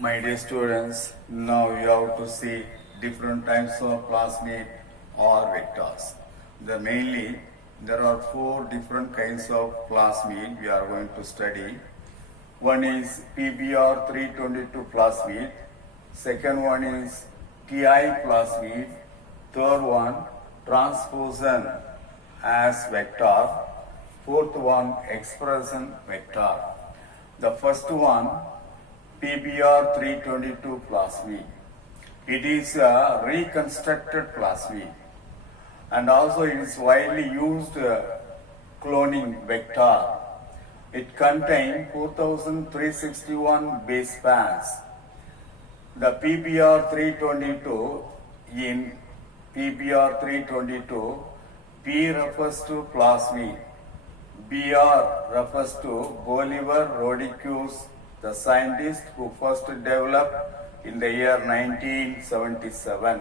My dear students, now you have to see different types of plasmid or vectors. There are four different kinds of plasmid we are going to study. One is PBR 322 plasmid, second one is TI plasmid, third one transposon as vector, fourth one expression vector. The first one PBR 322 plasmid. It is a reconstructed plasmid and also it is widely used cloning vector. It contains 4361 base pairs. The PBR 322 in PBR 322, P refers to plasmid, BR refers to Bolivar Rodriguez, the scientist who first developed in the year 1977.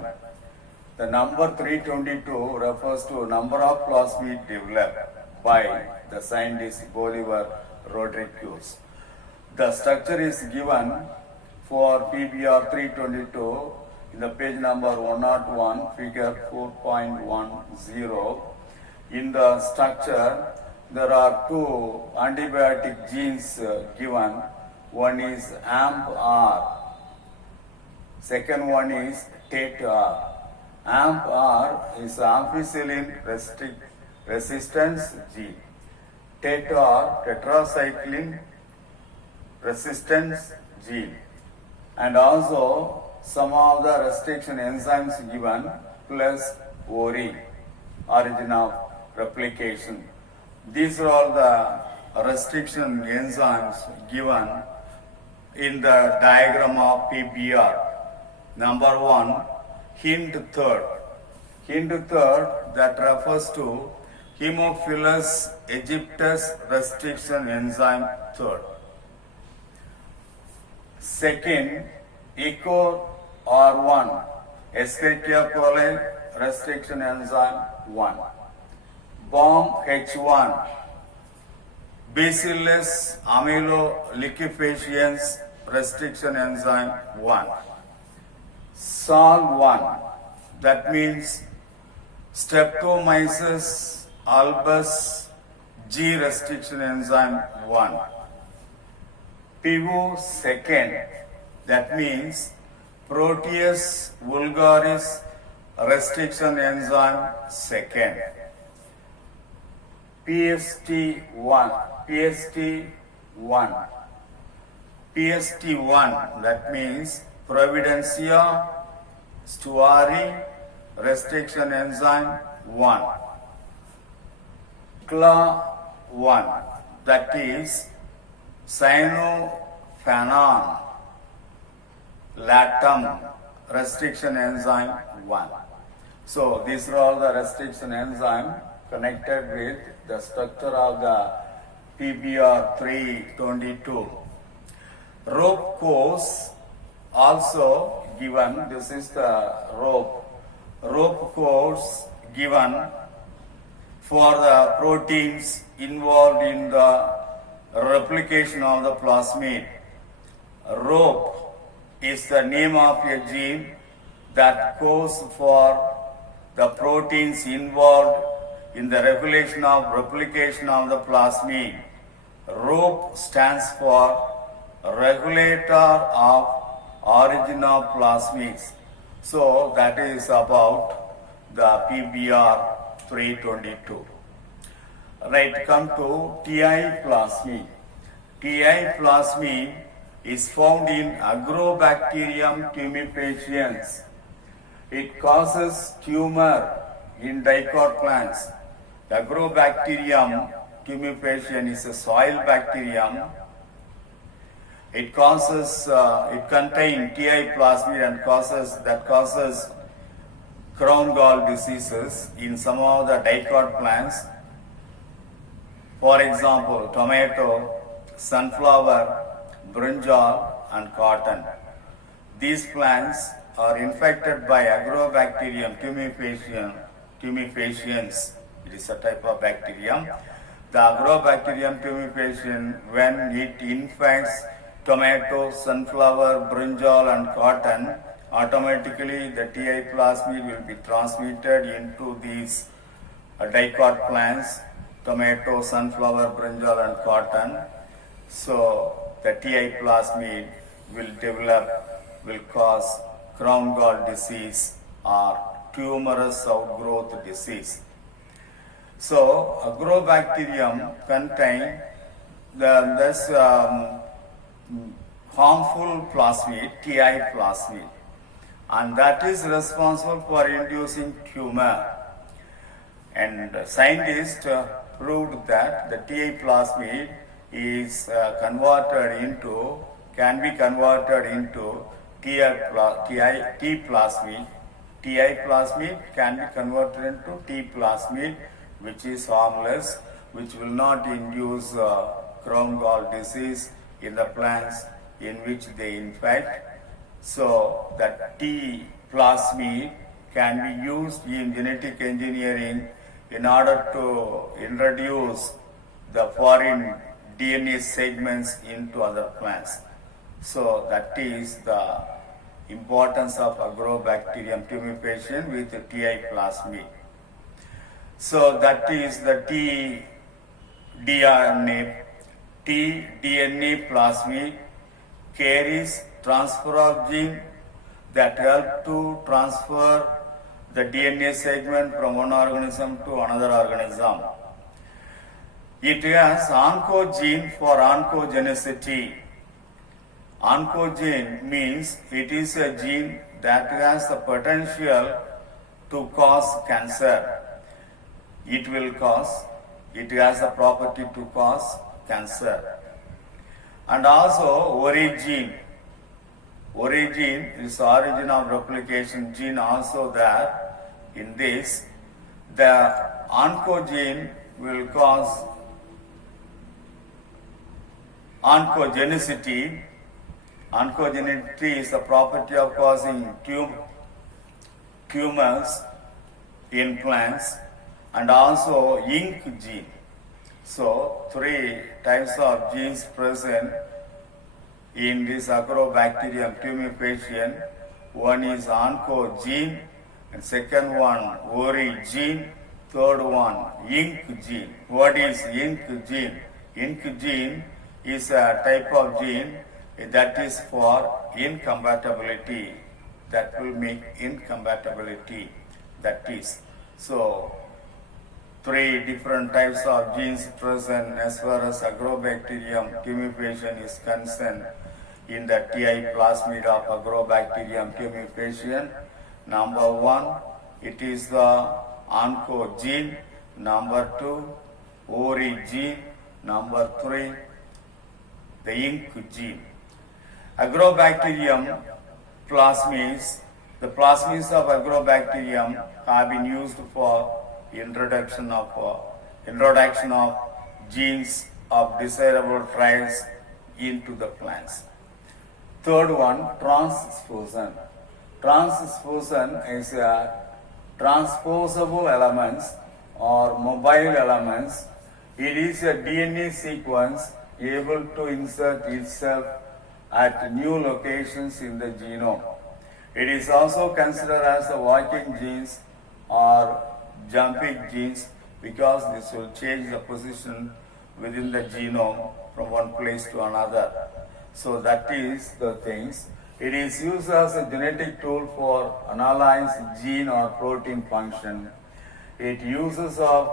The number 322 refers to number of plasmid developed by the scientist Bolivar Rodriguez. The structure is given for PBR 322 in the page number 101, figure 4.10. In the structure, there are two antibiotic genes given. One is AMP-R, second one is TET-R. AMP-R is ampicillin resistance gene. TET-R, tetracycline resistance gene. And also some of the restriction enzymes given plus ORI, origin of replication. These are all the restriction enzymes given in the diagram of PBR. Number one, Hind third. Hind third, that refers to Haemophilus aegyptus restriction enzyme third. Second, ECO R1, Escherichia coli restriction enzyme 1. BOM H1, Bacillus amyloliquefaciens restriction enzyme 1. SAL1, that means Streptomyces albus G restriction enzyme 1. PIVO second, that means Proteus vulgaris restriction enzyme second. PST1, that means Providencia stuari restriction enzyme 1. CLA1, that is Cyanophanon latum restriction enzyme 1. So these are all the restriction enzyme connected with the structure of the PBR 322. Rope course also given. This is the rope course given for the proteins involved in the replication of the plasmid. Rope is the name of a gene that codes for the proteins involved in the replication of the plasmid. ROPE stands for regulator of origin of plasmids. So that is about the PBR 322. Right, come to TI plasmid. TI plasmid is found in Agrobacterium tumefaciens. It causes tumor in dicot plants. Agrobacterium tumefaciens is a soil bacterium. It contains TI plasmid and causes crown gall diseases in some of the dicot plants. For example, tomato, sunflower, brinjal and cotton. These plants are infected by Agrobacterium tumefaciens. It is a type of bacterium. The Agrobacterium tumefaciens, when it infects tomato, sunflower, brinjal and cotton, automatically the Ti plasmid will be transmitted into these dicot plants, tomato, sunflower, brinjal and cotton. So the Ti plasmid will cause crown gall disease or tumorous outgrowth disease. So agrobacterium contain this harmful plasmid, Ti plasmid, and that is responsible for inducing tumor. And scientists proved that the Ti plasmid is can be converted into T plasmid. Ti plasmid can be converted into T plasmid, which is harmless, which will not induce crown gall disease in the plants in which they infect. So that T plasmid can be used in genetic engineering in order to introduce the foreign DNA segments into other plants. So that is the importance of Agrobacterium tumefaciens with Ti plasmid. So that is the tDNA plasmid carries transfer of gene that help to transfer the DNA segment from one organism to another organism. It has oncogene for oncogenicity. Oncogene means it is a gene that has the potential to cause cancer. It has the property to cause cancer. And also origin. Origin is origin of replication gene also there. In this, the oncogene will cause oncogenicity. Oncogenicity is the property of causing tumors in plants, and also ink gene. So 3 types of genes present in this Agrobacterium tumefaciens. One is oncogene, and second one origin, third one ink gene. What is ink gene? Ink gene is a type of gene that is for incompatibility, that will make incompatibility, that is. So 3 different types of genes present as far as Agrobacterium tumefaciens is concerned in the Ti plasmid of Agrobacterium tumefaciens. Number 1, it is the oncogene. Number 2, origin. Number 3, the ink gene. Agrobacterium plasmids, the plasmids of Agrobacterium have been used for introduction of genes of desirable traits into the plants. Third one, transposon. Transposon is transposable elements or mobile elements. It is a DNA sequence able to insert itself at new locations in the genome. It is also considered as the walking genes or jumping genes because this will change the position within the genome from one place to another. So that is the things. It is used as a genetic tool for analyze gene or protein function. It uses of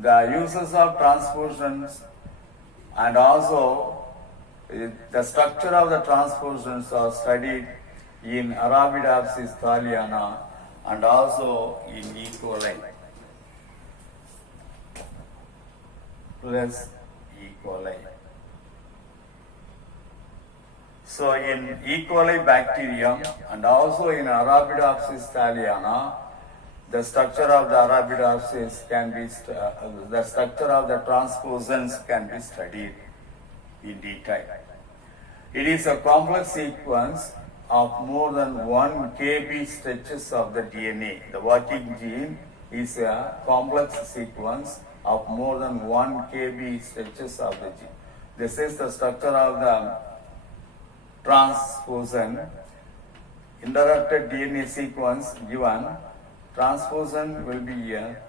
transpositions, and also the structure of the transpositions are studied in Arabidopsis thaliana and also in E. coli plus E. coli. So in E. coli bacterium and also in Arabidopsis thaliana, the structure of the Arabidopsis the structure of the transposons can be studied in detail. It is a complex sequence of more than 1 kb stretches of the DNA. The working gene is a complex sequence of more than 1 kb stretches of the gene. This is the structure of the transposon, interrupted DNA sequence given, transposon will be here.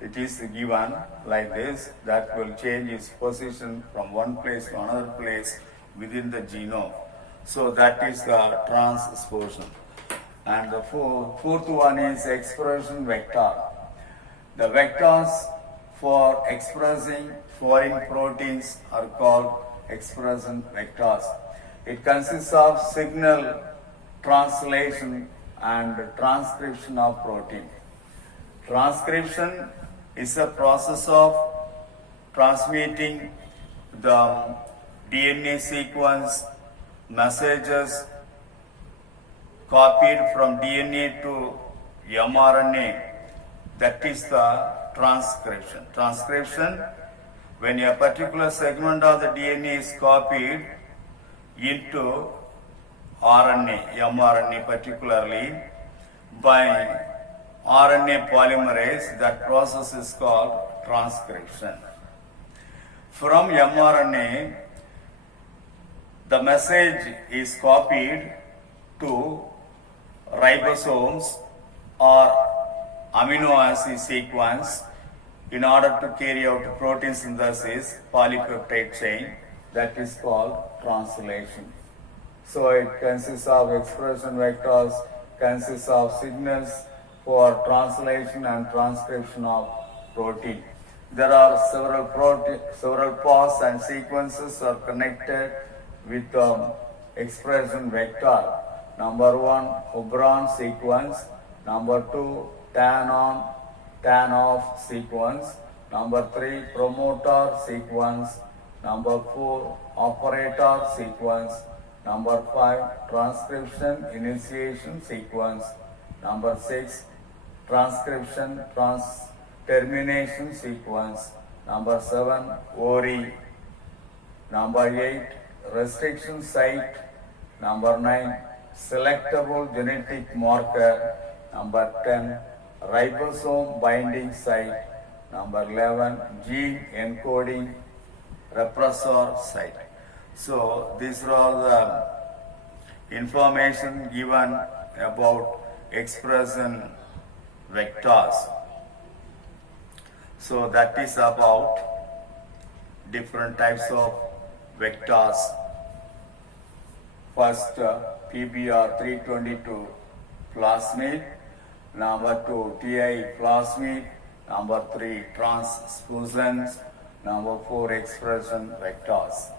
It is given like this, that will change its position from one place to another place within the genome. So that is the transposon. And the fourth one is expression vector. The vectors for expressing foreign proteins are called expression vectors. It consists of signal translation and transcription of protein. Transcription is a process of transmitting the DNA sequence messages copied from DNA to mRNA. That is the transcription. Transcription, when a particular segment of the DNA is copied into RNA, mRNA particularly, by RNA polymerase, that process is called transcription. From mRNA, the message is copied to ribosomes or amino acid sequence in order to carry out protein synthesis, polypeptide chain, that is called translation. So it consists of expression vectors, consists of signals for translation and transcription of protein. There are several paths and sequences are connected with expression vector. Number one, Obron sequence. Number two, tan-on, tan-off sequence. Number three, promoter sequence. Number four, operator sequence. Number five, transcription initiation sequence. Number six, transcription termination sequence. Number seven, ORI. Number eight, restriction site. Number nine, selectable genetic marker. Number 10, ribosome binding site. Number 11, gene encoding repressor site. So these are all the information given about expression vectors. So that is about different types of vectors. First, PBR 322 plasmid. Number two, TI plasmid. Number three, transposons. Number four, expression vectors.